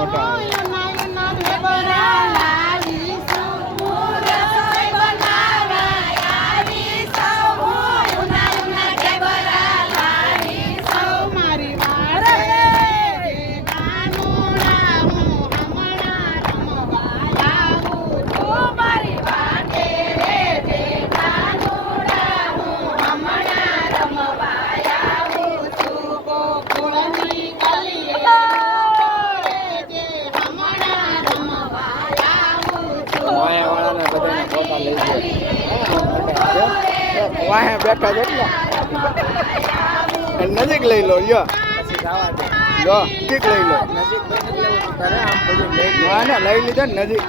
મોટા વાહે બેઠા છે એટલે નજીક લઈ લો લ્યો લો નજીક લઈ લો ના ના લઈ લીધો ને નજીક